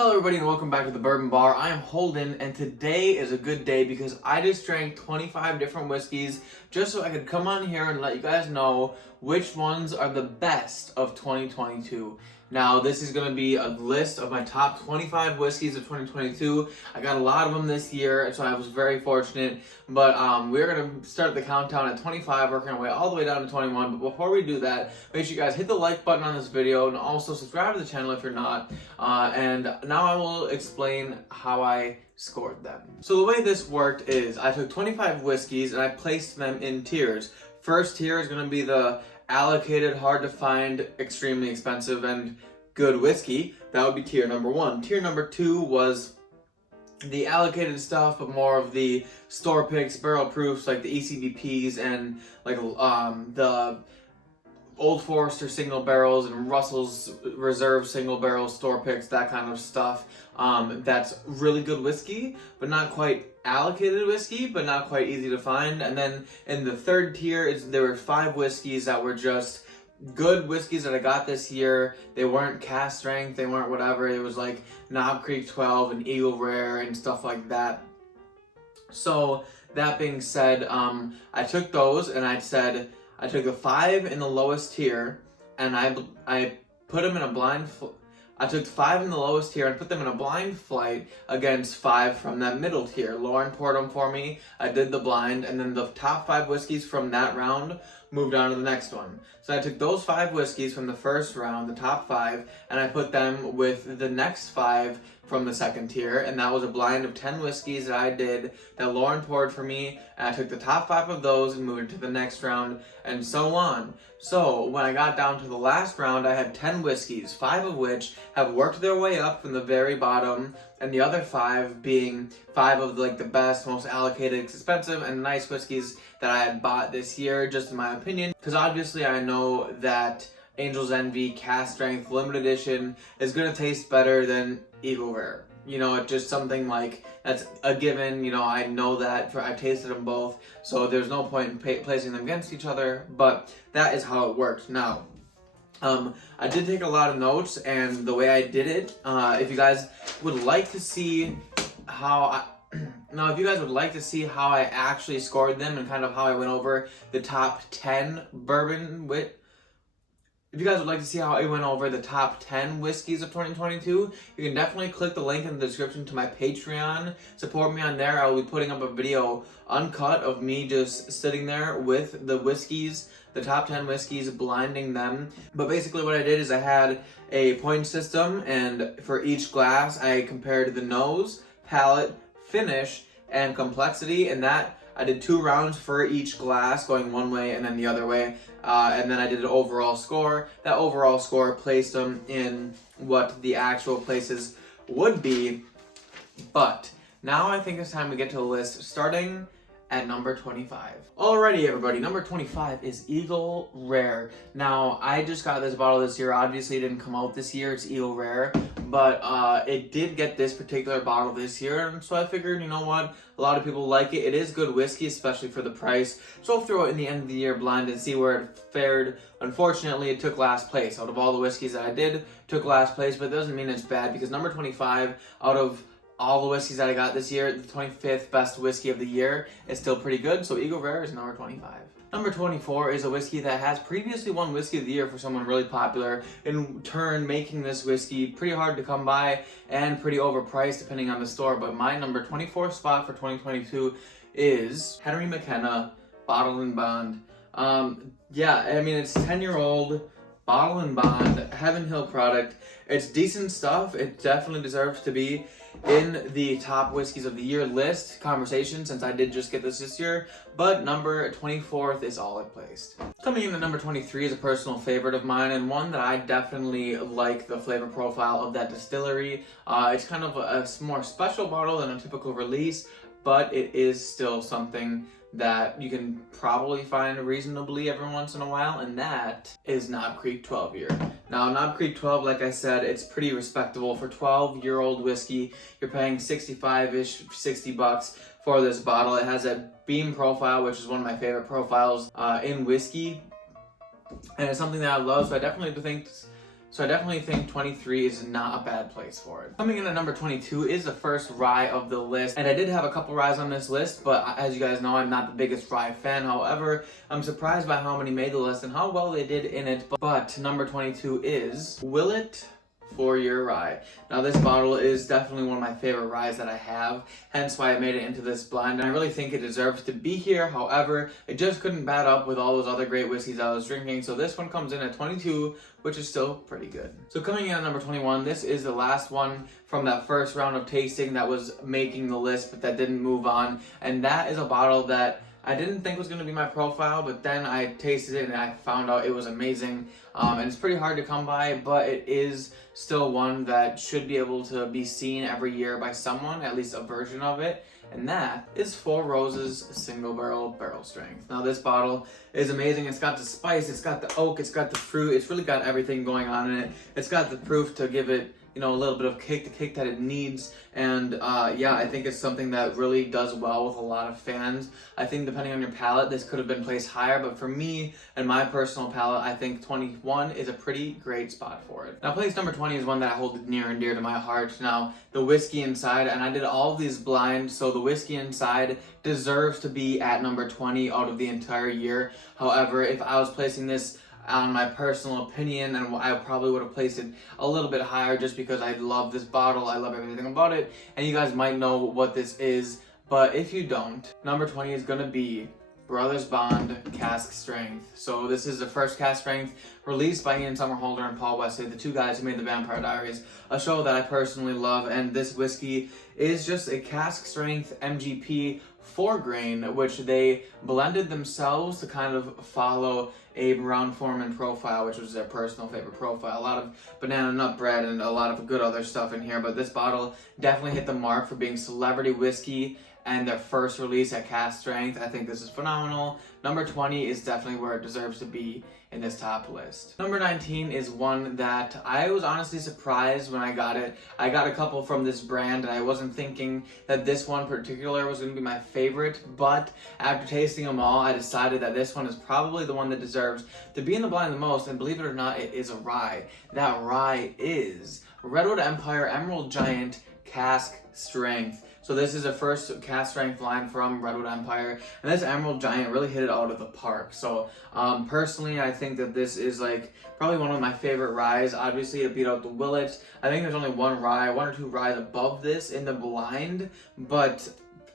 Hello everybody and welcome back to the Bourbon Bar. I am Holden and today is a good day because I just drank 25 different whiskeys just so I could come on here and let you guys know which ones are the best of 2022. Now this is going to be a list of my top 25 whiskeys of 2022. I got a lot of them this year, so I was very fortunate. But we're going to start the countdown at 25, working our way all the way down to 21. But before we do that, make sure you guys hit the like button on this video and also subscribe to the channel if you're not. And now I will explain how I scored them. So the way this worked is I took 25 whiskeys and I placed them in tiers. First tier is going to be the allocated, hard to find, extremely expensive, and good whiskey. That would be tier number 1. Tier number 2 was the allocated stuff, but more of the store picks, barrel proofs like the ECBPs and like the Old Forester single barrels and Russell's Reserve single barrels, store picks, that kind of stuff. That's really good whiskey, but not quite allocated whiskey, but not quite easy to find. And then in the third tier, there were 5 whiskeys that were just good whiskeys that I got this year. They weren't cask strength, they weren't whatever. It was like Knob Creek 12 and Eagle Rare and stuff like that. So that being said, I took those and I took the 5 in the lowest tier and I put them in a blind. I took 5 in the lowest tier and put them in a blind flight against 5 from that middle tier. Lauren poured them for me. I did the blind, and then the top 5 whiskeys from that round moved on to the next one. So I took those 5 whiskeys from the first round, the top 5, and I put them with the next 5 from the second tier, and that was a blind of 10 whiskeys that I did that Lauren poured for me, and I took the top 5 of those and moved it to the next round, and so on. So when I got down to the last round, I had 10 whiskeys, 5 of which have worked their way up from the very bottom, and the other 5 being 5 of like the best, most allocated, expensive, and nice whiskeys that I had bought this year, just in my opinion. Because obviously I know that Angel's Envy Cask Strength Limited Edition is going to taste better than Eagle Rare. You know, it's just something like, that's a given. You know, I know that, I've tasted them both, so there's no point in placing them against each other, but that is how it worked. Now, I did take a lot of notes, and the way I did it, if you guys would like to see how I actually scored them and kind of how I went over the top 10 bourbon if you guys would like to see how I went over the top 10 whiskeys of 2022, you can definitely click the link in the description to my Patreon. Support me on there. I will be putting up a video uncut of me just sitting there with the whiskeys, the top 10 whiskeys, blinding them. But basically what I did is I had a point system, and for each glass I compared the nose, palate, finish, and complexity, and that I did 2 rounds for each glass, going one way and then the other way, and then I did an overall score. That overall score placed them in what the actual places would be. But now I think it's time to get to the list, starting at number 25. Alrighty everybody, number 25 is Eagle Rare. Now, I just got this bottle this year. Obviously it didn't come out this year, it's Eagle Rare, but it did get this particular bottle this year, and so I figured, you know what, a lot of people like it. It is good whiskey, especially for the price, so I'll throw it in the end of the year blind and see where it fared. Unfortunately, it took last place. Out of all the whiskeys that I did, took last place, but it doesn't mean it's bad, because number 25 out of all the whiskeys that I got this year, the 25th best whiskey of the year, is still pretty good, so Eagle Rare is number 25. Number 24 is a whiskey that has previously won Whiskey of the Year for someone really popular, in turn making this whiskey pretty hard to come by and pretty overpriced depending on the store, but my number 24 spot for 2022 is Henry McKenna Bottle and Bond. Yeah, I mean, it's 10-year-old, Bottle and Bond, Heaven Hill product. It's decent stuff. It definitely deserves to be in the top whiskeys of the year list conversation, since I did just get this year, but number 24th is all it placed. Coming in at number 23 is a personal favorite of mine, and one that I definitely like the flavor profile of that distillery. It's kind of a more special bottle than a typical release, but it is still something that you can probably find reasonably every once in a while, and that is Knob Creek 12 year. Now, Knob Creek 12, like I said, it's pretty respectable. For 12-year-old whiskey, you're paying 65-ish, 60 bucks for this bottle. It has a beam profile, which is one of my favorite profiles in whiskey, and it's something that I love, so I definitely think So I definitely think 23 is not a bad place for it. Coming in at number 22 is the first rye of the list. And I did have a couple ryes on this list, but as you guys know, I'm not the biggest rye fan. However, I'm surprised by how many made the list and how well they did in it. But number 22 is Willet 4-year rye. Now this bottle is definitely one of my favorite ryes that I have, hence why I made it into this blind, and I really think it deserves to be here. However, it just couldn't bat up with all those other great whiskeys I was drinking, so this one comes in at 22, which is still pretty good. So coming in at number 21, this is the last one from that first round of tasting that was making the list, but that didn't move on, and that is a bottle that I didn't think was going to be my profile, but then I tasted it and I found out it was amazing. And it's pretty hard to come by, but it is still one that should be able to be seen every year by someone, at least a version of it. And that is Four Roses Single Barrel Strength. Now this bottle is amazing. It's got the spice, it's got the oak, it's got the fruit. It's really got everything going on in it. It's got the proof to give it, you know, a little bit of kick, the kick that it needs. And yeah, I think it's something that really does well with a lot of fans. I think depending on your palate, this could have been placed higher, but for me and my personal palate, I think 21 is a pretty great spot for it. Now place number 20 is one that I hold near and dear to my heart. Now the whiskey inside, and I did all of these blind, so the whiskey inside deserves to be at number 20 out of the entire year. However, if I was placing this on my personal opinion, and I probably would have placed it a little bit higher just because I love this bottle, I love everything about it, and you guys might know what this is, but if you don't, number 20 is gonna be Brothers Bond Cask Strength. So this is the first cask strength released by Ian Somerhalder and Paul Wesley, the two guys who made The Vampire Diaries, a show that I personally love, and this whiskey is just a cask strength MGP 4-grain, which they blended themselves to kind of follow a Brown-Forman profile, which was their personal favorite profile. A lot of banana nut bread and a lot of good other stuff in here, but this bottle definitely hit the mark for being celebrity whiskey and their first release at cask strength. I think this is phenomenal. Number 20 is definitely where it deserves to be in this top list. Number 19 is one that I was honestly surprised when I got it. I got a couple from this brand and I wasn't thinking that this one in particular was going to be my favorite, but after tasting them all, I decided that this one is probably the one that deserves to be in the blind the most, and believe it or not, it is a rye. That rye is Redwood Empire Emerald Giant Cask Strength. So this is the first cask strength line from Redwood Empire, and this Emerald Giant really hit it out of the park. So personally, I think that this is like probably one of my favorite ryes. Obviously, it beat out the Willet. I think there's only one or two ryes above this in the blind, but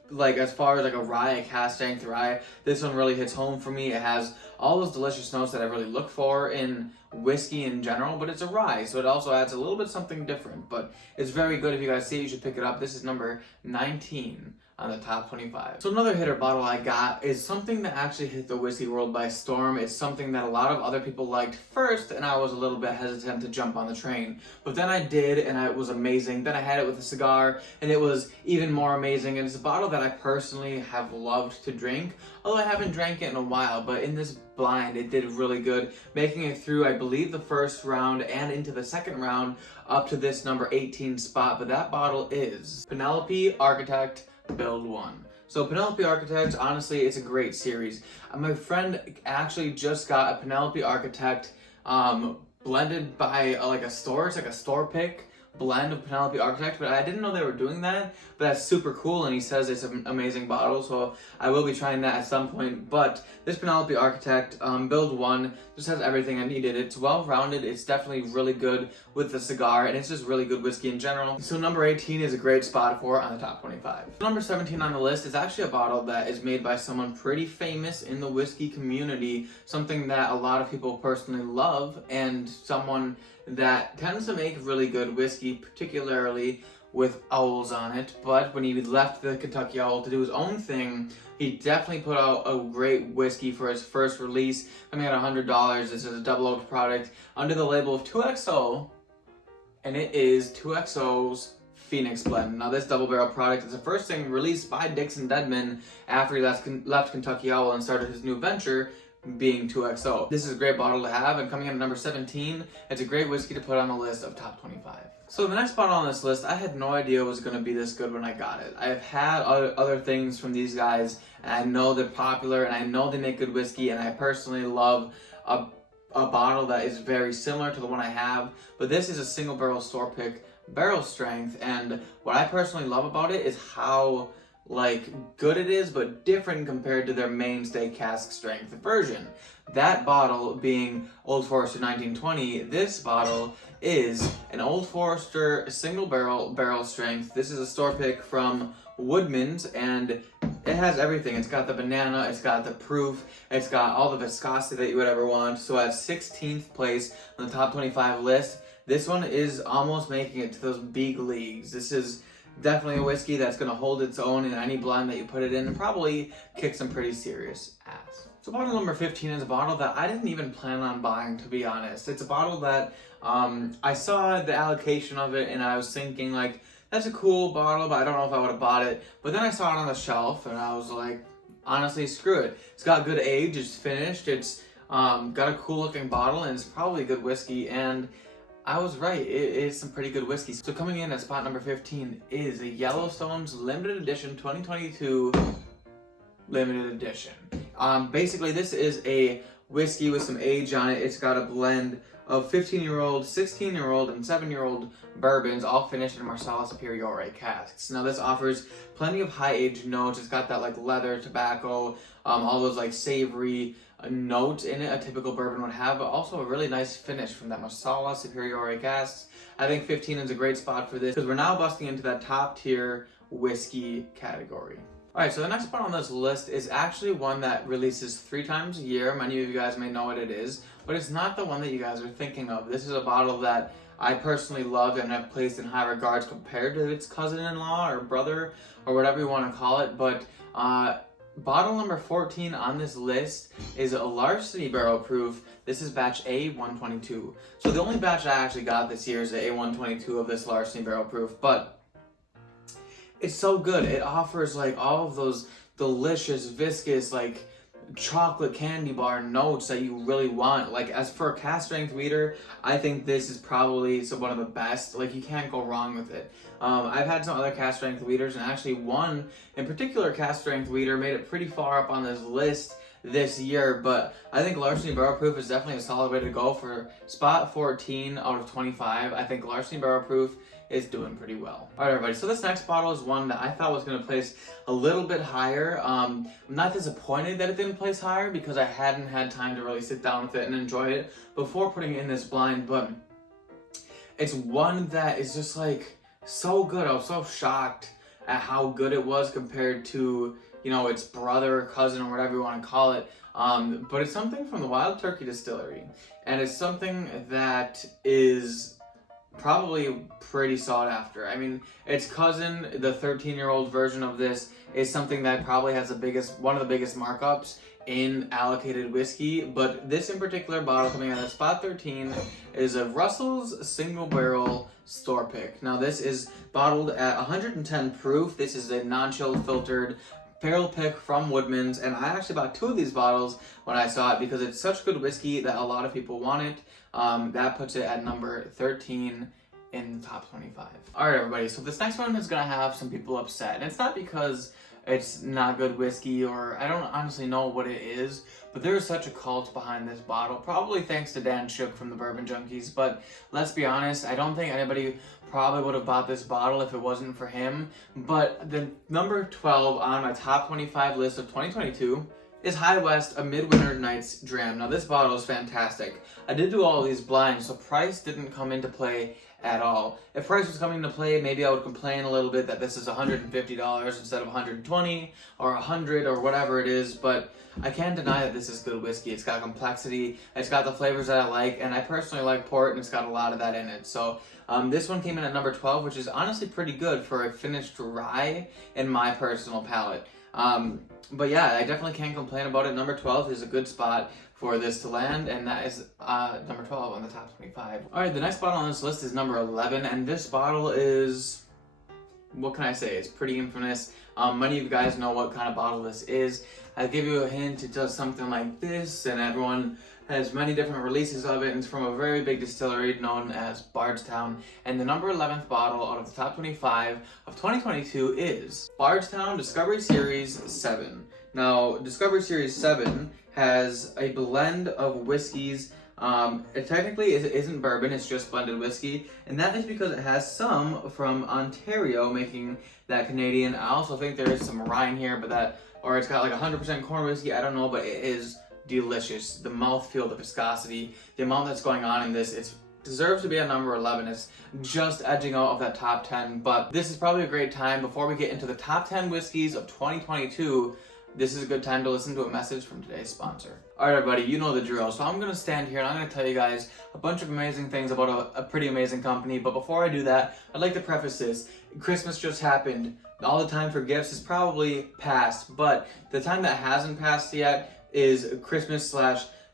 like as far as like a rye, a cask strength rye, this one really hits home for me. It has all those delicious notes that I really look for in whiskey in general, but it's a rye, so it also adds a little bit something different, but it's very good. If you guys see it, you should pick it up. This is number 19 on the top 25. So another hitter bottle I got is something that actually hit the whiskey world by storm. It's something that a lot of other people liked first, and I was a little bit hesitant to jump on the train, but then I did, and it was amazing. Then I had it with a cigar, and it was even more amazing, and it's a bottle that I personally have loved to drink, although I haven't drank it in a while, but in this blind, it did really good, making it through, I believe, the first round and into the second round up to this number 18 spot, but that bottle is Penelope Architect Build 1. So Penelope Architect, honestly, it's a great series. My friend actually just got a Penelope Architect blended by like a store. It's like a store pick blend of Penelope Architect, but I didn't know they were doing that, but that's super cool, and he says it's an amazing bottle, so I will be trying that at some point. But this Penelope Architect Build 1 just has everything I needed. It's well-rounded, it's definitely really good with the cigar, and it's just really good whiskey in general. So number 18 is a great spot for on the top 25. Number 17 on the list is actually a bottle that is made by someone pretty famous in the whiskey community, something that a lot of people personally love, and someone that tends to make really good whiskey, particularly with owls on it. But when he left the Kentucky Owl to do his own thing, he definitely put out a great whiskey for his first release, coming at $100. This is a double oaked product under the label of 2XO, and it is 2XO's Phoenix Blend. Now this double barrel product is the first thing released by Dixon Deadman after he left Kentucky Owl and started his new venture, being 2XO. This is a great bottle to have, and coming in at number 17, it's a great whiskey to put on the list of top 25. So the next bottle on this list, I had no idea it was going to be this good when I got it. I've had other things from these guys, and I know they're popular, and I know they make good whiskey, and I personally love a a bottle that is very similar to the one I have, but this is a single barrel store pick barrel strength, and what I personally love about it is how like good it is, but different compared to their mainstay cask strength version. That bottle being Old Forester 1920, this bottle is an Old Forester single barrel strength. This is a store pick from Woodman's, and it has everything. It's got the banana, it's got the proof, it's got all the viscosity that you would ever want. So at 16th place on the top 25 list, this one is almost making it to those big leagues. This is definitely a whiskey that's going to hold its own in any blend that you put it in and probably kick some pretty serious ass. So bottle number 15 is a bottle that I didn't even plan on buying, to be honest. It's a bottle that I saw the allocation of it and I was thinking like, that's a cool bottle, but I don't know if I would have bought it. But then I saw it on the shelf and I was like, honestly, screw it. It's got good age, it's finished, it's got a cool looking bottle, and it's probably a good whiskey. And I was right, it is some pretty good whiskey. So coming in at spot number 15 is a Yellowstones limited edition 2022 limited edition. Basically this is a whiskey with some age on it. It's got a blend of 15-year-old, 16-year-old, and 7-year-old bourbons, all finished in Marsala Superiore casks. Now this offers plenty of high age notes. It's got that like leather, tobacco, all those like savory notes in it a typical bourbon would have, but also a really nice finish from that Marsala Superiore casks. I think 15 is a great spot for this because we're now busting into that top tier whiskey category. Alright, so the next one on this list is actually one that releases 3 times a year. Many of you guys may know what it is, but it's not the one that you guys are thinking of. This is a bottle that I personally love and have placed in high regards compared to its cousin-in-law or brother or whatever you want to call it, but bottle number 14 on this list is a Larceny barrel proof. This is batch A122. So the only batch I actually got this year is the A122 of this Larceny barrel proof, but it's so good. It offers like all of those delicious, viscous, like chocolate candy bar notes that you really want. Like as for a cask strength weeder, I think this is probably one of the best. Like you can't go wrong with it. I've had some other cask strength weeders, and actually one in particular cask strength weeder made it pretty far up on this list this year, but I think Larceny barrel proof is definitely a solid way to go for spot 14 out of 25. I think Larceny barrel proof is doing pretty well. Alright everybody, so this next bottle is one that I thought was going to place a little bit higher. I'm not disappointed that it didn't place higher because I hadn't had time to really sit down with it and enjoy it before putting it in this blind, but it's one that is just like so good. I was so shocked at how good it was compared to, you know, its brother or cousin or whatever you want to call it. But it's something from the Wild Turkey Distillery, and it's something that is probably pretty sought after. I mean, its cousin, the 13-year-old version of this, is something that probably has one of the biggest markups in allocated whiskey, but this in particular bottle coming out of spot 13 is a Russell's single barrel store pick. Now this is bottled at 110 proof. This is a non-chilled filtered barrel pick from Woodman's, and I actually bought 2 of these bottles when I saw it because it's such good whiskey that a lot of people want it. That puts it at number 13 in the top 25. Alright everybody, so this next one is going to have some people upset, and it's not because it's not good whiskey, or I don't honestly know what it is, but there is such a cult behind this bottle, probably thanks to Dan Shook from the Bourbon Junkies, but let's be honest, I don't think anybody probably would have bought this bottle if it wasn't for him. But the number 12 on my top 25 list of 2022 is High West, a Midwinter Night's Dram. Now this bottle is fantastic. I did do all of these blinds, so price didn't come into play at all. If price was coming into play, maybe I would complain a little bit that this is $150 instead of $120 or $100 or whatever it is, but I can't deny that this is good whiskey. It's got complexity, it's got the flavors that I like, and I personally like port, and it's got a lot of that in it. So this one came in at number 12, which is honestly pretty good for a finished rye in my personal palate. But yeah, I definitely can't complain about it. Number 12 is a good spot for this to land, and that is number 12 on the top 25. Alright, the next bottle on this list is number 11, and this bottle is, what can I say, it's pretty infamous. Many of you guys know what kind of bottle this is. I'll give you a hint, it does something like this, and everyone has many different releases of it, and it's from a very big distillery known as Bardstown. And the number 11th bottle out of the top 25 of 2022 is Bardstown Discovery Series 7. Now, Discovery Series 7 has a blend of whiskeys It technically isn't bourbon, it's just blended whiskey, and that is because it has some from Ontario making that Canadian. I also think there is some rye in here, or it's got like 100% corn whiskey, I don't know, but it is delicious. The mouthfeel, the viscosity, the amount that's going on in this, it deserves to be at number 11. It's just edging out of that top 10, but this is probably a great time before we get into the top 10 whiskeys of 2022. This is a good time to listen to a message from today's sponsor. Alright everybody, you know the drill. So I'm going to stand here and I'm going to tell you guys a bunch of amazing things about a pretty amazing company. But before I do that, I'd like to preface this. Christmas just happened. All the time for gifts is probably past. But the time that hasn't passed yet is Christmas /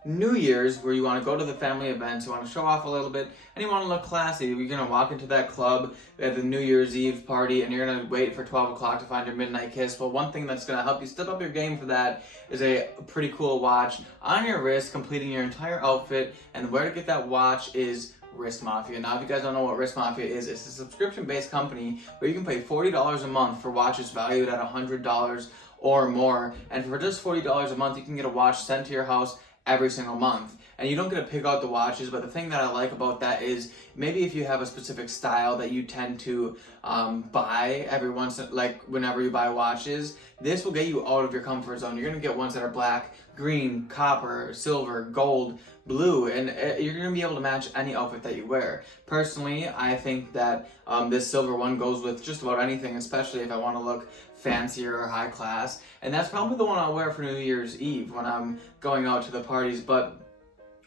New Year's, where you want to go to the family events, you want to show off a little bit, and you want to look classy. You're going to walk into that club at the New Year's Eve party, and you're going to wait for 12 o'clock to find your midnight kiss. Well, one thing that's going to help you step up your game for that is a pretty cool watch on your wrist, completing your entire outfit, and where to get that watch is Wrist Mafia. Now, if you guys don't know what Wrist Mafia is, it's a subscription-based company where you can pay $40 a month for watches valued at $100 or more, and for just $40 a month, you can get a watch sent to your house every single month. And you don't get to pick out the watches, but the thing that I like about that is maybe if you have a specific style that you tend to buy every once, like whenever you buy watches, this will get you out of your comfort zone. You're gonna get ones that are black, green, copper, silver, gold, blue, and you're gonna be able to match any outfit that you wear. Personally, I think that this silver one goes with just about anything, especially if I want to look fancier or high class, and that's probably the one I'll wear for New Year's Eve when I'm going out to the parties. But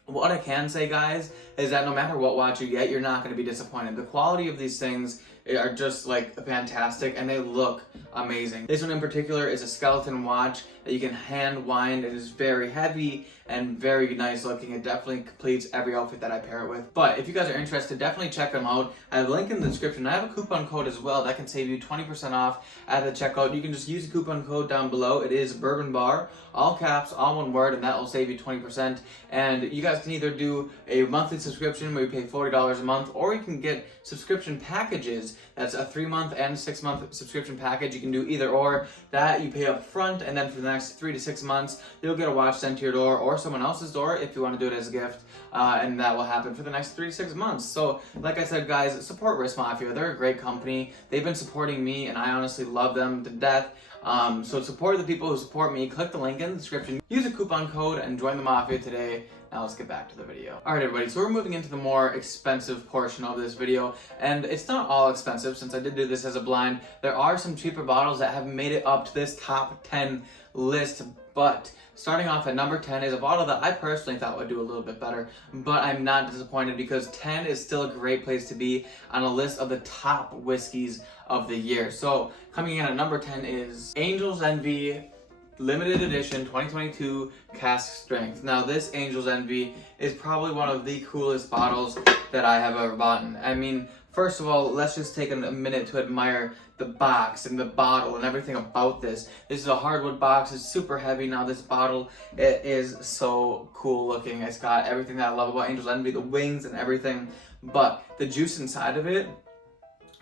what I can say, guys, is that no matter what watch you get, you're not going to be disappointed. The quality of these things are just like fantastic, and they look amazing. This one in particular is a skeleton watch that you can hand wind. It is very heavy and very nice looking. It definitely completes every outfit that I pair it with. But if you guys are interested, definitely check them out. I have a link in the description. I have a coupon code as well that can save you 20% off at the checkout. You can just use the coupon code down below. It is Bourbon Bar, all caps, all one word, and that will save you 20%. And you guys can either do a monthly subscription where you pay $40 a month, or you can get subscription packages. That's a 3-month and 6-month subscription package. You can do either or. That you pay up front, and then for the next 3 to 6 months, you'll get a watch sent to your door or someone else's door if you want to do it as a gift, and that will happen for the next 3 to 6 months. So, like I said, guys, support Wrist Mafia. They're a great company. They've been supporting me, and I honestly love them to death. So support the people who support me. Click the link in the description. Use a coupon code and join the Mafia today. Now let's get back to the video. Alright everybody, so we're moving into the more expensive portion of this video, and it's not all expensive since I did do this as a blind. There are some cheaper bottles that have made it up to this top 10 list, but starting off at number 10 is a bottle that I personally thought would do a little bit better, but I'm not disappointed because 10 is still a great place to be on a list of the top whiskeys of the year. So coming in at number 10 is Angel's Envy Limited Edition 2022 Cask Strength. Now this Angel's Envy is probably one of the coolest bottles that I have ever bought. I mean, first of all, let's just take a minute to admire the box and the bottle and everything about this. This is a hardwood box. It's super heavy. Now this bottle, it is so cool looking. It's got everything that I love about Angel's Envy, the wings and everything, but the juice inside of it,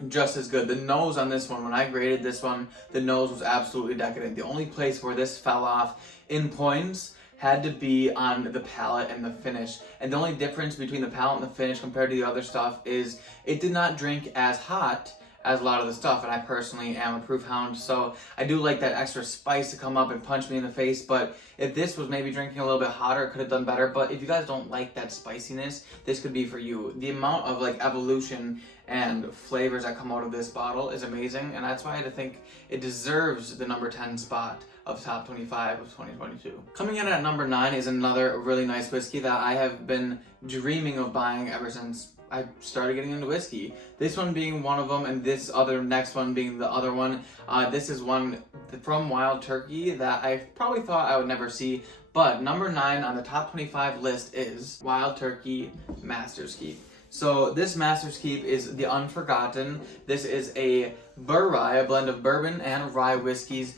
just as good. The nose on this one, when I graded this one, the nose was absolutely decadent. The only place where this fell off in points had to be on the palate and the finish. And the only difference between the palate and the finish compared to the other stuff is it did not drink as hot as a lot of the stuff, and I personally am a proof hound, so I do like that extra spice to come up and punch me in the face. But if this was maybe drinking a little bit hotter, it could have done better. But if you guys don't like that spiciness, this could be for you. The amount of like evolution and flavors that come out of this bottle is amazing, and that's why I think it deserves the number 10 spot of top 25 of 2022. Coming in at number 9 is another really nice whiskey that I have been dreaming of buying ever since I started getting into whiskey. This one being one of them, and this other next one being the other one. This is one from Wild Turkey that I probably thought I would never see, but number 9 on the top 25 list is Wild Turkey Master's Keep. So this Master's Keep is the Unforgotten. This is a rye, a blend of bourbon and rye whiskeys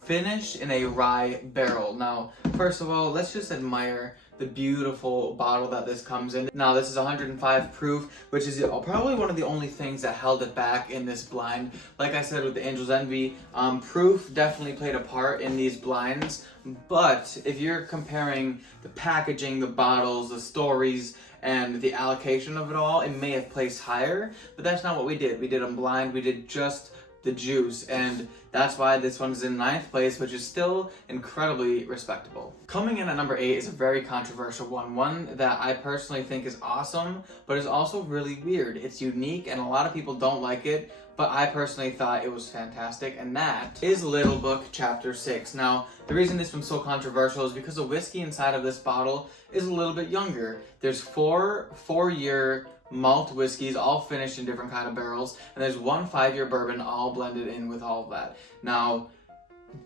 finished in a rye barrel. Now, first of all, let's just admire the beautiful bottle that this comes in. Now this is 105 proof, which is probably one of the only things that held it back in this blind. Like I said with the Angel's Envy, proof definitely played a part in these blinds, but if you're comparing the packaging, the bottles, the stories, and the allocation of it all, it may have placed higher, but that's not what we did. We did them blind, we did just the juice, and that's why this one's in 9th place, which is still incredibly respectable. Coming in at number 8 is a very controversial one that I personally think is awesome, but is also really weird. It's unique and a lot of people don't like it, but I personally thought it was fantastic, and that is Little Book Chapter 6. Now, the reason this one's so controversial is because the whiskey inside of this bottle is a little bit younger. There's four-year malt whiskeys, all finished in different kind of barrels, and there's 1 5-year bourbon all blended in with all of that. Now,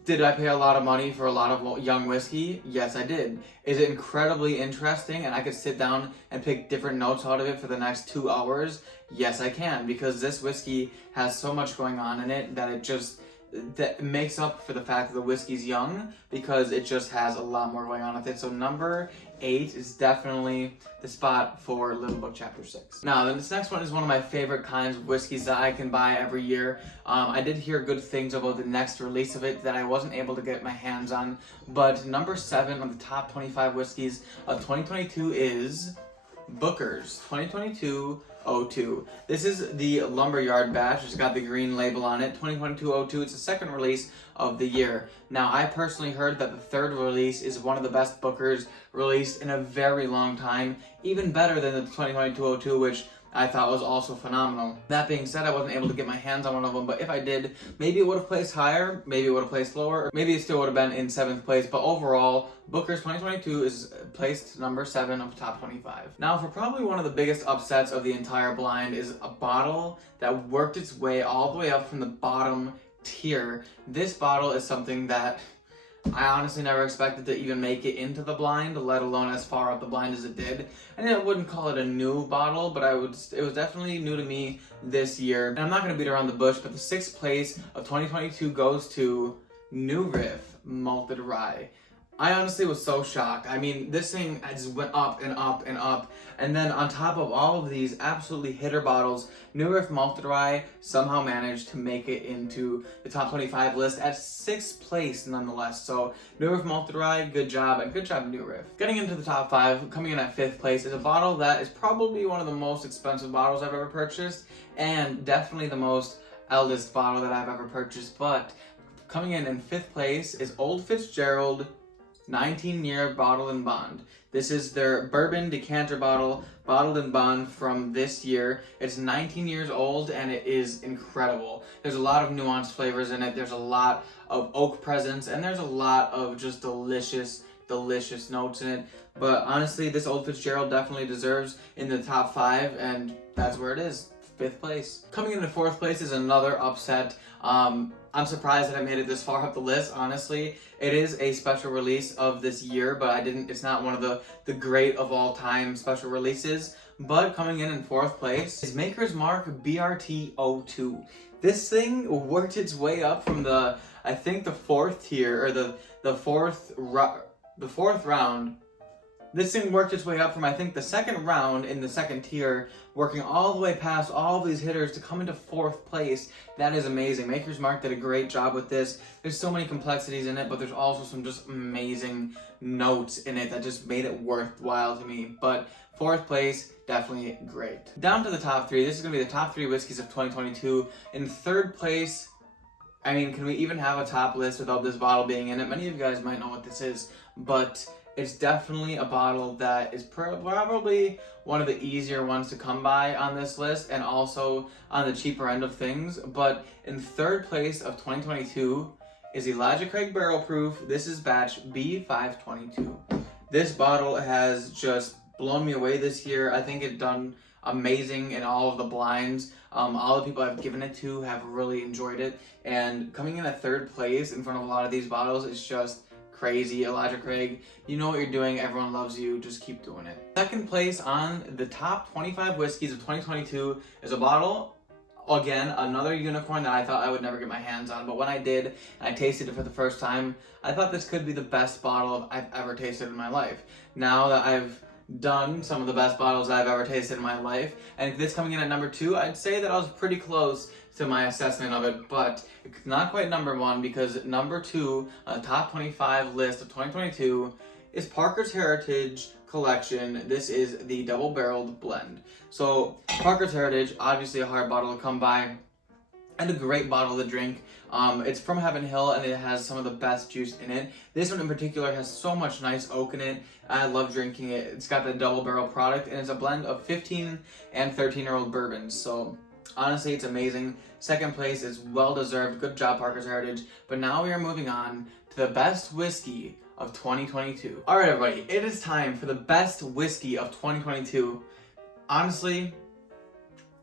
did I pay a lot of money for a lot of young whiskey? Yes, I did. Is it incredibly interesting and I could sit down and pick different notes out of it for the next 2 hours? Yes, I can, because this whiskey has so much going on in it that that makes up for the fact that the whiskey's young, because it just has a lot more going on with it. So number 8 is definitely the spot for Little Book Chapter 6. Now, this next one is one of my favorite kinds of whiskeys that I can buy every year. I did hear good things about the next release of it that I wasn't able to get my hands on, but number 7 on the top 25 whiskeys of 2022 is Booker's 2022-02. This is the Lumberyard batch. It's got the green label on it, 2022-02. It's the second release of the year. Now, I personally heard that the third release is one of the best Booker's released in a very long time, even better than the 2022-02, which I thought was also phenomenal. That being said, I wasn't able to get my hands on one of them, but if I did, maybe it would have placed higher, maybe it would have placed lower, or maybe it still would have been in 7th place, but overall, Booker's 2022 is placed number 7 of the top 25. Now, for probably one of the biggest upsets of the entire blind is a bottle that worked its way all the way up from the bottom tier. This bottle is something that I honestly never expected to even make it into the blind, let alone as far up the blind as it did. And I wouldn't call it a new bottle, but it was definitely new to me this year. And I'm not going to beat around the bush, but the 6th place of 2022 goes to New Riff Malted Rye. I honestly was so shocked. I mean, this thing just went up and up and up. And then on top of all of these absolutely hitter bottles, New Riff Malted Rye somehow managed to make it into the top 25 list at 6th place nonetheless. So New Riff Malted Rye, good job, and good job New Riff. Getting into the top 5, coming in at 5th place, is a bottle that is probably one of the most expensive bottles I've ever purchased, and definitely the most eldest bottle that I've ever purchased. But coming in 5th place is Old Fitzgerald 19-year bottle and bond. This is their bourbon decanter bottle, bottled and bond from this year. It's 19 years old and it is incredible. There's a lot of nuanced flavors in it. There's a lot of oak presence and there's a lot of just delicious notes in it. But honestly, this Old Fitzgerald definitely deserves in the top 5, and that's where it is. 5th place. Coming into 4th place is another upset. I'm surprised that I made it this far up the list, honestly. It is a special release of this year, but it's not one of the great of all time special releases. But coming in 4th place is Maker's Mark BRT02. This thing worked its way up from I think the 4th tier, or the fourth round. This thing worked its way up from, I think, the 2nd round in the 2nd tier, working all the way past all of these hitters to come into 4th place. That is amazing. Maker's Mark did a great job with this. There's so many complexities in it, but there's also some just amazing notes in it that just made it worthwhile to me. But 4th place, definitely great. Down to the top 3. This is going to be the top 3 whiskeys of 2022. In 3rd place, I mean, can we even have a top list without this bottle being in it? Many of you guys might know what this is, but it's definitely a bottle that is probably one of the easier ones to come by on this list, and also on the cheaper end of things. But in 3rd place of 2022 is Elijah Craig Barrel Proof. This is batch B522. This bottle has just blown me away this year. I think it's done amazing in all of the blinds. All the people I've given it to have really enjoyed it, and coming in at 3rd place in front of a lot of these bottles is just crazy. Elijah Craig, you know what you're doing. Everyone loves you. Just keep doing it. 2nd place on the top 25 whiskeys of 2022 is a bottle Again, another unicorn that I thought I would never get my hands on, but when I did and I tasted it for the first time, I thought this could be the best bottle I've ever tasted in my life. Now that I've done some of the best bottles I've ever tasted in my life, and this coming in at number 2, I'd say that I was pretty close to my assessment of it, but it's not quite number 1, because number 2 on the top 25 list of 2022 is Parker's Heritage Collection. This is the double-barreled blend. So Parker's Heritage, obviously a hard bottle to come by, and a great bottle to drink. It's from Heaven Hill, and it has some of the best juice in it. This one in particular has so much nice oak in it. I love drinking it. It's got the double barrel product, and it's a blend of 15 and 13-year-old bourbons. So honestly, it's amazing. Second place is well deserved. Good job, Parker's Heritage. But now we are moving on to the best whiskey of 2022. All right, everybody, it is time for the best whiskey of 2022. Honestly,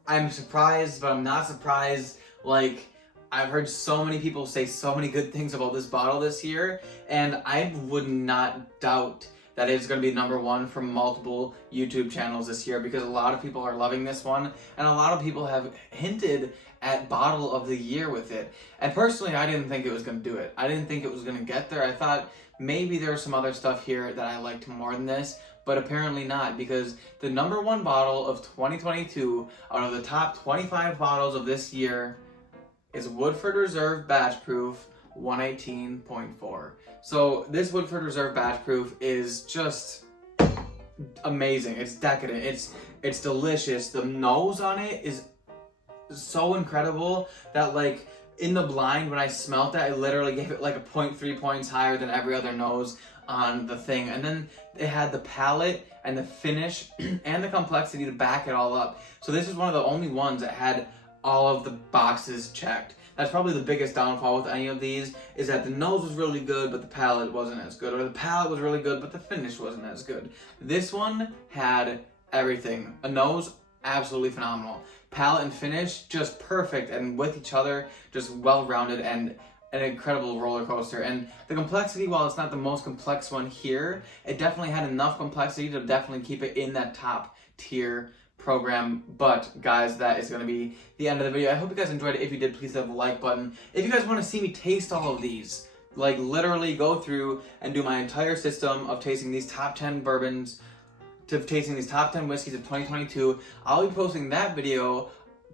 I'm surprised, but I'm not surprised. Like, I've heard so many people say so many good things about this bottle this year, and I would not doubt that it's going to be number 1 from multiple YouTube channels this year, because a lot of people are loving this one, and a lot of people have hinted at bottle of the year with it. And personally, I didn't think it was going to do it. I didn't think it was going to get there. I thought maybe there was some other stuff here that I liked more than this, but apparently not, because the number 1 bottle of 2022 out of the top 25 bottles of this year is Woodford Reserve Batch Proof 118.4. So this Woodford Reserve Batch Proof is just amazing. It's decadent. It's delicious. The nose on it is so incredible that, like, in the blind, when I smelt that, I literally gave it like a 0.3 points higher than every other nose on the thing. And then it had the palate and the finish and the complexity to back it all up. So this is one of the only ones that had all of the boxes checked. That's probably the biggest downfall with any of these, is that the nose was really good, but the palate wasn't as good. Or the palate was really good, but the finish wasn't as good. This one had everything. A nose, absolutely phenomenal. Palate and finish, just perfect, and with each other, just well-rounded and an incredible roller coaster. And the complexity, while it's not the most complex one here, it definitely had enough complexity to definitely keep it in that top tier program. But guys, that is going to be the end of the video. I hope you guys enjoyed it. If you did, please hit the like button. If you guys want to see me taste all of these, like literally go through and do my entire system of tasting these top 10 bourbons, to tasting these top 10 whiskeys of 2022, I'll be posting that video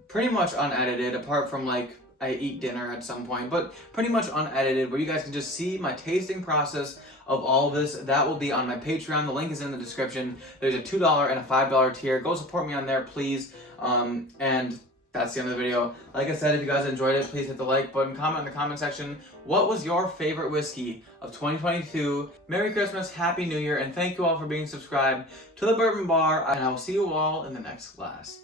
pretty much unedited, apart from like I eat dinner at some point, but pretty much unedited, where you guys can just see my tasting process of all of this. That will be on my Patreon. The link is in the description. There's a $2 and a $5 tier. Go support me on there, please. And that's the end of the video. Like I said, if you guys enjoyed it, please hit the like button, comment in the comment section. What was your favorite whiskey of 2022? Merry Christmas, Happy New Year, and thank you all for being subscribed to the Bourbon Bar, and I will see you all in the next glass.